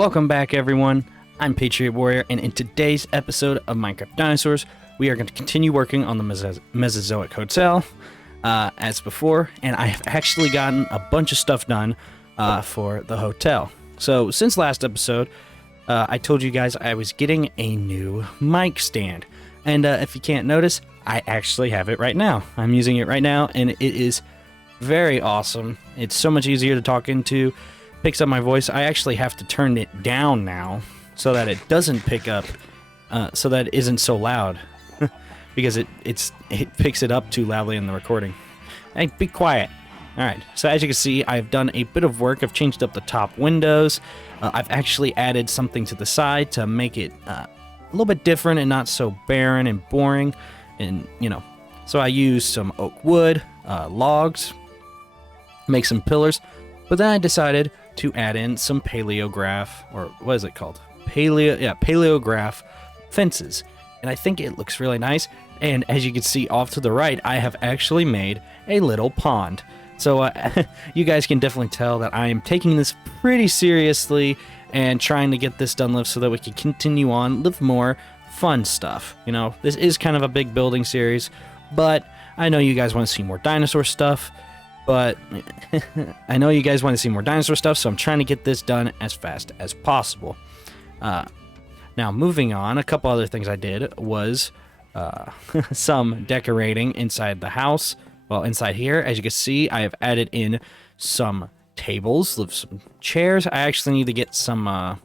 Welcome back, everyone. I'm Patriot Warrior, and in today's episode of Minecraft Dinosaurs, we are going to continue working on the Mesozoic Hotel, as before, and I have actually gotten a bunch of stuff done for the hotel. So, since last episode, I told you guys I was getting a new mic stand, and if you can't notice, I actually have it right now. I'm using it right now, and it is very awesome. It's so much easier to talk into. Picks up my voice. I actually have to turn it down now so that it doesn't pick up, so that it isn't so loud, because it picks it up too loudly in the recording. Hey, be quiet. All right. So as you can see, I've done a bit of work. I've changed up the top windows. I've actually added something to the side to make it a little bit different and not so barren and boring. And so I used some oak wood, logs, make some pillars, but then I decided to add in some paleograph, or what is it called? Paleograph fences. And I think it looks really nice. And as you can see off to the right, I have actually made a little pond. So you guys can definitely tell that I am taking this pretty seriously and trying to get this done so that we can continue on with more fun stuff. This is kind of a big building series, but I know you guys want to see more dinosaur stuff. So I'm trying to get this done as fast as possible. Now, moving on, a couple other things I did was some decorating inside the house. Well, inside here, as you can see, I have added in some tables, some chairs. I actually need to get some,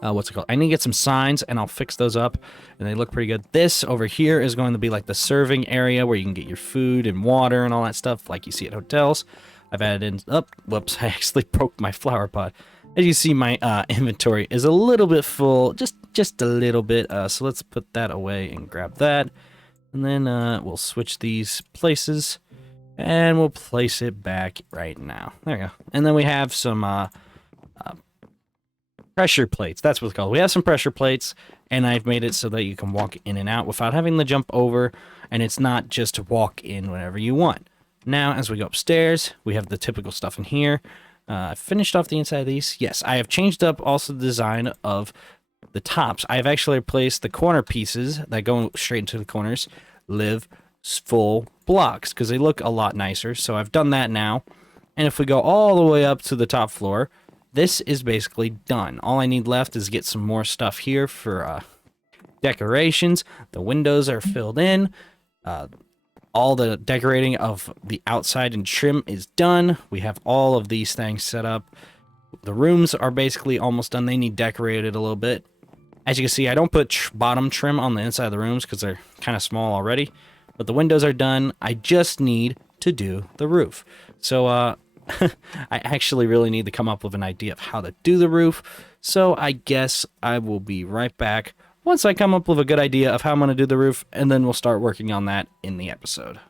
what's it called? I need to get some signs, and I'll fix those up, and they look pretty good. This over here is going to be like the serving area where you can get your food and water and all that stuff like you see at hotels. I've added in, whoops, I actually broke my flower pot. As you see, my inventory is a little bit full, just a little bit, so let's put that away and grab that. And then we'll switch these places, and we'll place it back right now. There we go. And then we have some pressure plates. That's what it's called. We have some pressure plates, and I've made it so that you can walk in and out without having to jump over, and it's not just to walk in whenever you want. Now, as we go upstairs, we have the typical stuff in here. I finished off the inside of these. Yes, I have changed up also the design of the tops. I have actually replaced the corner pieces that go straight into the corners, live full blocks, because they look a lot nicer. So I've done that now. And if we go all the way up to the top floor, this is basically done. All I need left is get some more stuff here for decorations. The windows are filled in. All the decorating of the outside and trim is done. We have all of these things set up. The rooms are basically almost done. They need decorated a little bit. As you can see, I don't put bottom trim on the inside of the rooms because they're kind of small already. But the windows are done. I just need to do the roof. So I actually really need to come up with an idea of how to do the roof. So I guess I will be right back once I come up with a good idea of how I'm going to do the roof, and then we'll start working on that in the episode.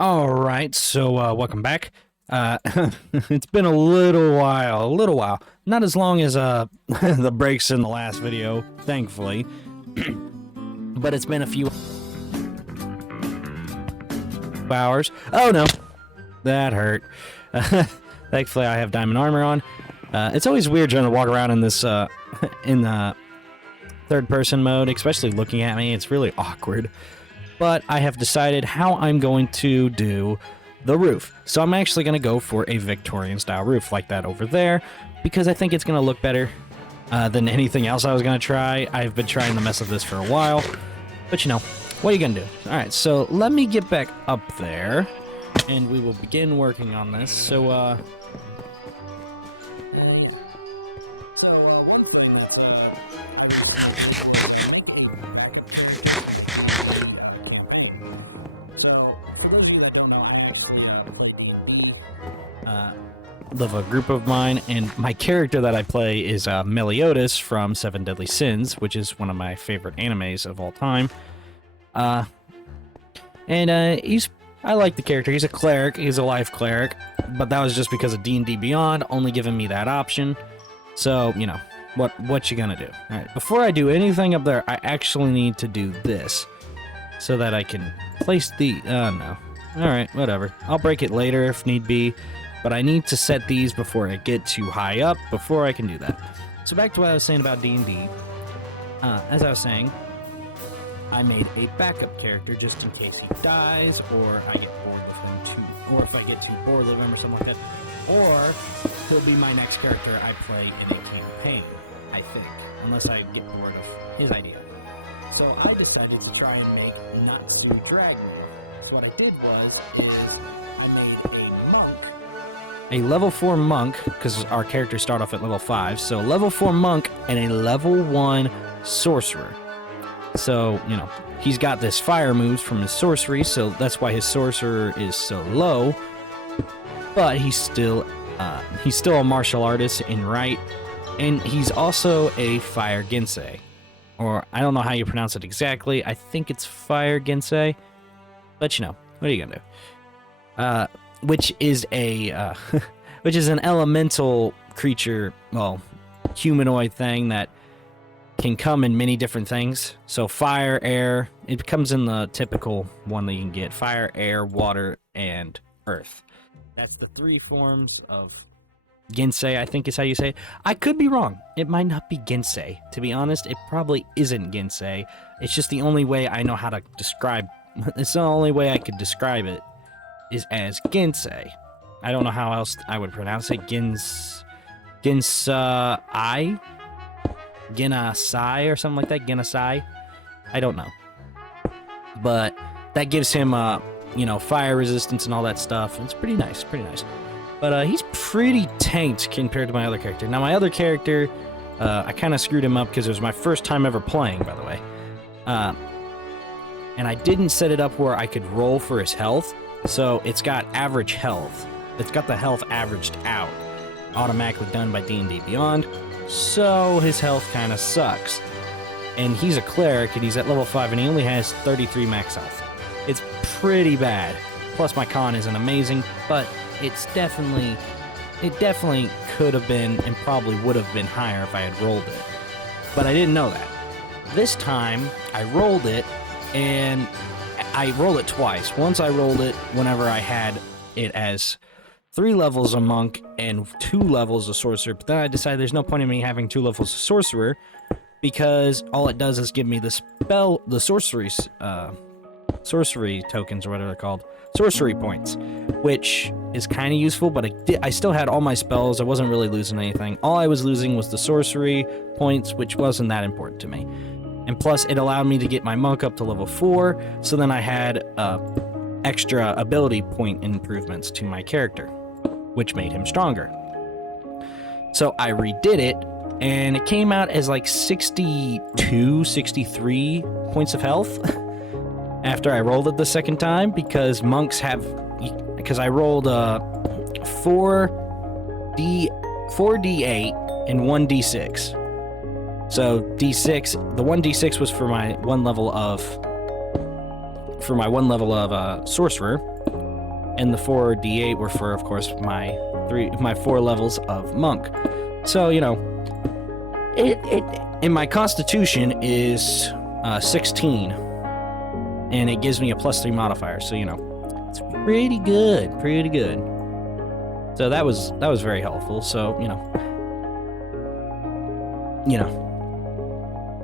All right, so welcome back. It's been a little while. Not as long as the breaks in the last video, thankfully. But it's been a few hours. Oh no, that hurt. Thankfully, I have diamond armor on. It's always weird trying to walk around in this in the third-person mode, especially looking at me. It's really awkward. But I have decided how I'm going to do the roof. So I'm actually going to go for a Victorian-style roof like that over there, because I think it's going to look better than anything else I was going to try. I've been trying to mess with this for a while, but what are you going to do? All right, so let me get back up there, and we will begin working on this. So, one thing of a group of mine, and my character that I play is Meliodas from Seven Deadly Sins, which is one of my favorite animes of all time. I like the character. He's a cleric. He's a life cleric, but that was just because of D&D Beyond only giving me that option. So, what you gonna do? All right, before I do anything up there, I actually need to do this so that I can place the... no. All right, whatever. I'll break it later if need be. but I need to set these before I get too high up before I can do that. So back to what I was saying about D&D. As I was saying, I made a backup character just in case he dies, or I get bored with him too, or if I get too bored with him or something like that. Or he'll be my next character I play in a campaign, I think, unless I get bored of his idea. So I decided to try and make Natsu Dragon. So what I did is I made a monk, a level 4 monk, because our characters start off at level 5, so level 4 monk and a level 1 sorcerer. So, you know, he's got this fire moves from his sorcery, so that's why his sorcerer is so low. But he's still a martial artist in right, and he's also a fire Gensei. Or, I don't know how you pronounce it exactly. I think it's fire Gensei. But, you know, what are you gonna do? Which is a, which is an elemental creature, well, humanoid thing that can come in many different things. So fire, air, it comes in the typical one that you can get. Fire, air, water, and earth. That's the 3 forms of Gensei, I think is how you say it. I could be wrong. It might not be Gensei. To be honest, it probably isn't Gensei. It's just the only way I know how to describe. It's the only way I could describe it is as Gensei. I don't know how else I would pronounce it. Gensai? Genasai or something like that. Genasai? I don't know. But that gives him, you know, fire resistance and all that stuff. It's pretty nice, pretty nice. But he's pretty tanked compared to my other character. Now, my other character, I kind of screwed him up because it was my first time ever playing, by the way. And I didn't set it up where I could roll for his health. So it's got average health. It's got the health averaged out, automatically done by D&D Beyond. So his health kind of sucks. And he's a cleric, and he's at level 5, and he only has 33 max health. It's pretty bad. Plus my con isn't amazing, but it definitely could have been and probably would have been higher if I had rolled it. But I didn't know that. This time, I rolled it, and I rolled it twice. Once I rolled it whenever I had it as 3 levels of monk and 2 levels of sorcerer, but then I decided there's no point in me having 2 levels of sorcerer because all it does is give me the sorcery tokens, or whatever they're called, sorcery points, which is kind of useful, but I still had all my spells. I wasn't really losing anything. All I was losing was the sorcery points, which wasn't that important to me. And plus, it allowed me to get my monk up to level 4, so then I had extra ability point improvements to my character, which made him stronger. So I redid it, and it came out as like 62, 63 points of health after I rolled it the second time, because monks have, because I rolled 4d8 and 1d6. So d6, the 1d6 was for my one level of sorcerer, and the 4d8 were for, of course, my 4 levels of monk. So, you know, and my constitution is 16, and it gives me a +3 modifier. So, you know, it's pretty good, pretty good. So that was very helpful. So, you know,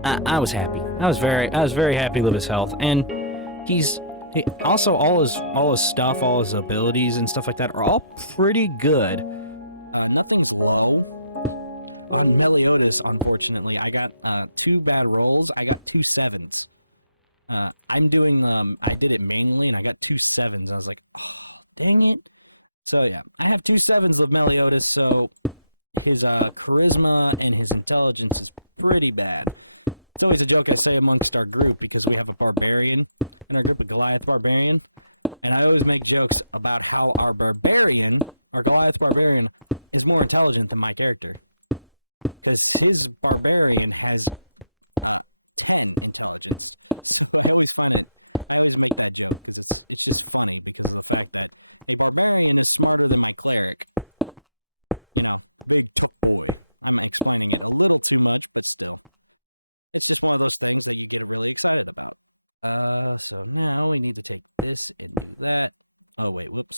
I was happy. I was very happy with his health, and also all his stuff, all his abilities and stuff like that are all pretty good. Meliodas, unfortunately, I got 2 bad rolls. I got 2 7s. I did it manually, and I got 2 7s. I was like, oh, dang it. So yeah, I have 2 7s of Meliodas, so his charisma and his intelligence is pretty bad. It's always a joke I say amongst our group, because we have a barbarian in our group, a Goliath barbarian, and I always make jokes about how our Goliath barbarian, is more intelligent than my character, because his barbarian has. It's just funny because of the fact that a barbarian is smarter than my cleric. You know, big boy. I'm like playing it a little too much, but still. It's just one of those things that you get really excited about. So now we need to take this and do that. Oh, wait, whoops.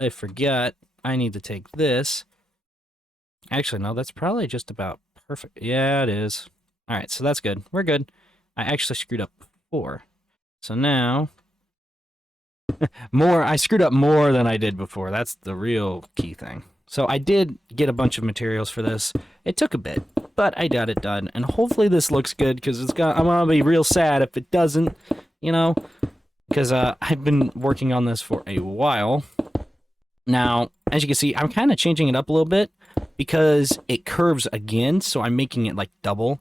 I forget. I need to take this. Actually, no, that's probably just about perfect. Yeah, it is. All right, so that's good. We're good. I actually screwed up before. So now, I screwed up more than I did before. That's the real key thing. So I did get a bunch of materials for this. It took a bit, but I got it done. And hopefully this looks good, because I'm going to be real sad if it doesn't, you know, because I've been working on this for a while. Now, as you can see, I'm kind of changing it up a little bit because it curves again, so I'm making it like double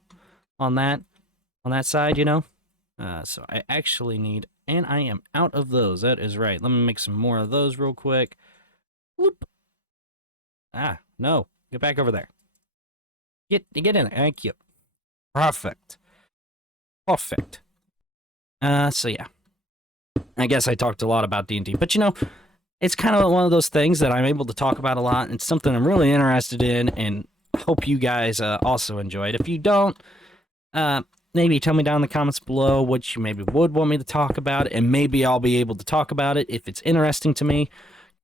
on that side, you know? So I actually need, and I am out of those. That is right. Let me make some more of those real quick. Whoop. Ah, no. Get back over there. Get in there. Thank you. Perfect. Perfect. So yeah. I guess I talked a lot about D&D, but you know, it's kind of one of those things that I'm able to talk about a lot. It's something I'm really interested in, and hope you guys also enjoy it. If you don't, maybe tell me down in the comments below what you maybe would want me to talk about, and maybe I'll be able to talk about it if it's interesting to me.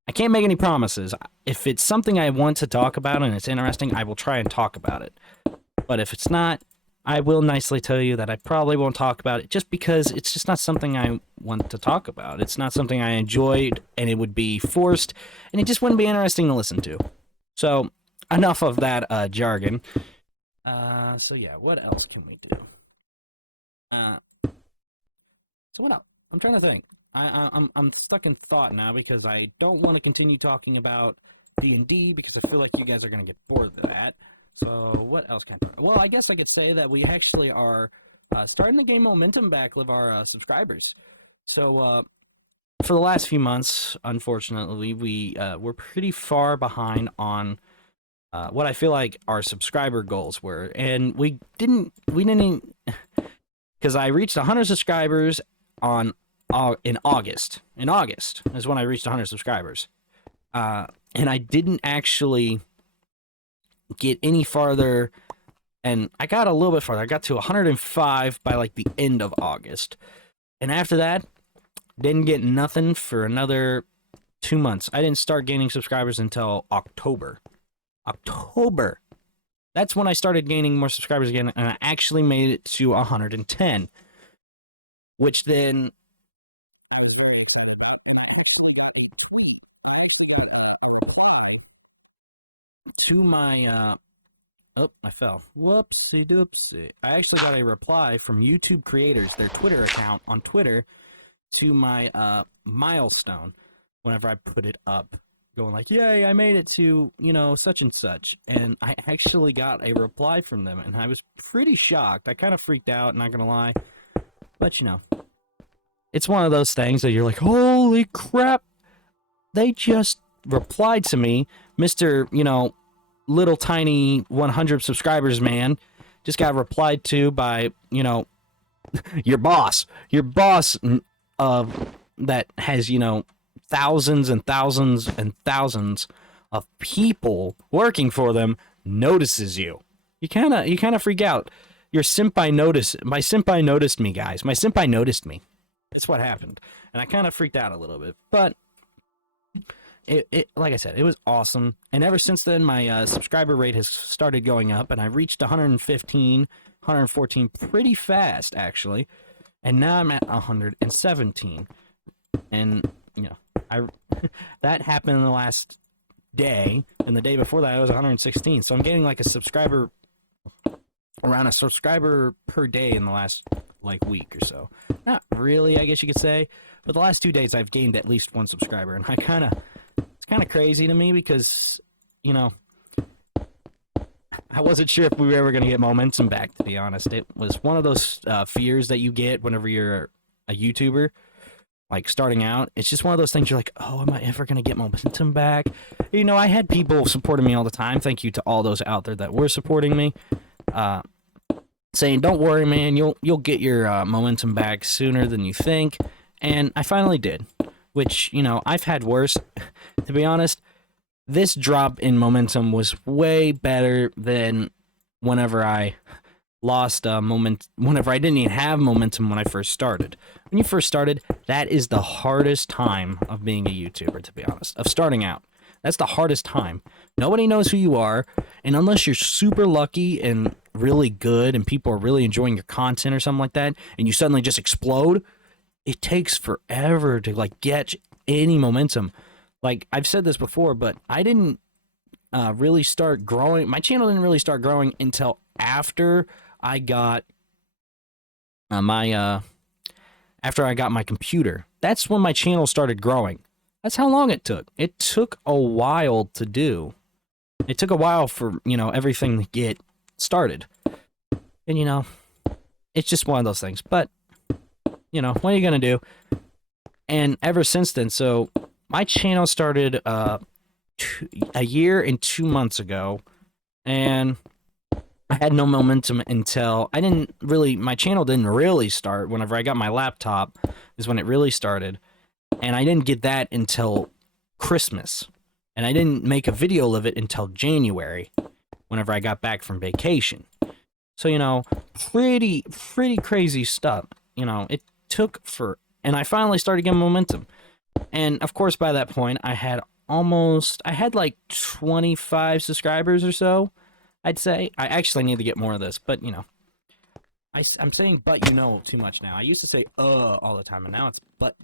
I can't make any promises. If it's something I want to talk about and it's interesting, I will try and talk about it. But if it's not, I will nicely tell you that I probably won't talk about it, just because it's just not something I want to talk about. It's not something I enjoyed, and it would be forced, and it just wouldn't be interesting to listen to. So, enough of that jargon. So yeah, what else can we do? So what else? I'm trying to think. I'm stuck in thought now, because I don't want to continue talking about D&D, because I feel like you guys are going to get bored of that. So what else can I talk about? Well, I guess I could say that we actually are starting to gain momentum back with our subscribers. So for the last few months, unfortunately, we're pretty far behind on what I feel like our subscriber goals were, and we didn't, because I reached 100 subscribers in August. In August is when I reached 100 subscribers, and I didn't actually get any farther, and I got a little bit farther. I got to 105 by like the end of August, and after that, didn't get nothing for another 2 months. I didn't start gaining subscribers until October. That's when I started gaining more subscribers again, and I actually made it to 110, which then to my oh, I fell. Whoopsie doopsie. I actually got a reply from YouTube creators, their Twitter account on Twitter, to my milestone whenever I put it up, going like, yay, I made it to, you know, such and such. And I actually got a reply from them, and I was pretty shocked. I kind of freaked out, not gonna lie. But, you know, it's one of those things that you're like, holy crap, they just replied to me, Mr., you know, little tiny 100 subscribers man just got replied to by, you know, your boss of that has, you know, thousands and thousands and thousands of people working for them, notices you. You kind of freak out. My senpai noticed me, guys. My senpai noticed me. That's what happened. And I kind of freaked out a little bit, but it like I said, it was awesome. And ever since then, my subscriber rate has started going up, and I reached 115, 114 pretty fast, actually. And now I'm at 117. And, you know, that happened in the last day, and the day before that I was 116. So I'm getting like around a subscriber per day in the last like week or so. Not really, I guess you could say, but the last 2 days I've gained at least one subscriber, and it's kind of crazy to me, because, you know, I wasn't sure if we were ever going to get momentum back, to be honest. It was one of those fears that you get whenever you're a YouTuber, like starting out. It's just one of those things you're like, oh, am I ever going to get momentum back? You know, I had people supporting me all the time. Thank you to all those out there that were supporting me, saying, don't worry, man, you'll get your momentum back sooner than you think. And I finally did, which, you know, I've had worse. To be honest, this drop in momentum was way better than whenever I lost whenever I didn't even have momentum when I first started. When you first started, that is the hardest time of being a YouTuber, to be honest, of starting out. That's the hardest time. Nobody knows who you are, and unless you're super lucky and really good and people are really enjoying your content or something like that, and you suddenly just explode, it takes forever to like get any momentum. Like I've said this before, but I didn't really start growing. My channel didn't really start growing until after I got after I got my computer. That's when my channel started growing. That's how long it took. It took a while to do. It took a while for, everything to get started. And, it's just one of those things. But, what are you going to do? And ever since then, so my channel started a year and 2 months ago. And I had no momentum until my channel didn't really start. Whenever I got my laptop is when it really started. And I didn't get that until Christmas. And I didn't make a video of it until January, whenever I got back from vacation. So, pretty crazy stuff. It took and I finally started getting momentum. And of course, by that point, I had like 25 subscribers or so, I'd say. I actually need to get more of this, but, I'm saying but too much now. I used to say all the time, and now it's but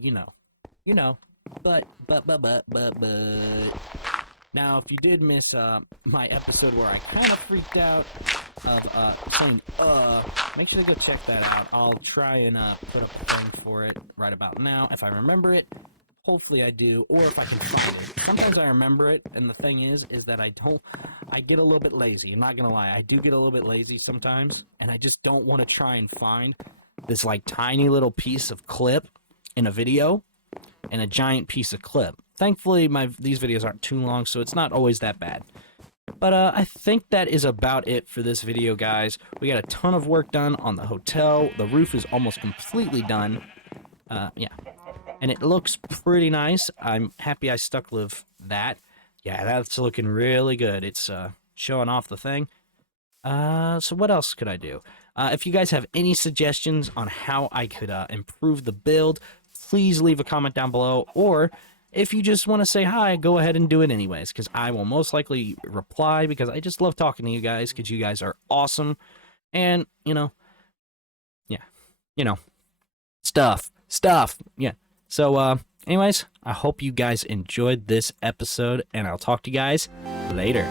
but. Now, if you did miss my episode where I kind of freaked out of saying make sure to go check that out. I'll try and put up a thing for it right about now. If I remember it, hopefully I do, or if I can find it. Sometimes I remember it, and the thing is that I get a little bit lazy. I'm not gonna lie, I do get a little bit lazy sometimes, and I just don't want to try and find this like tiny little piece of clip in a video and a giant piece of clip. Thankfully, these videos aren't too long, so it's not always that bad. But I think that is about it for this video, guys. We got a ton of work done on the hotel. The roof is almost completely done. Yeah. And it looks pretty nice. I'm happy I stuck with that. Yeah, that's looking really good. It's showing off the thing. So what else could I do? If you guys have any suggestions on how I could improve the build, please leave a comment down below. Or if you just want to say hi, go ahead and do it anyways, because I will most likely reply, because I just love talking to you guys, because you guys are awesome. And, yeah, stuff, yeah. So, anyways, I hope you guys enjoyed this episode, and I'll talk to you guys later.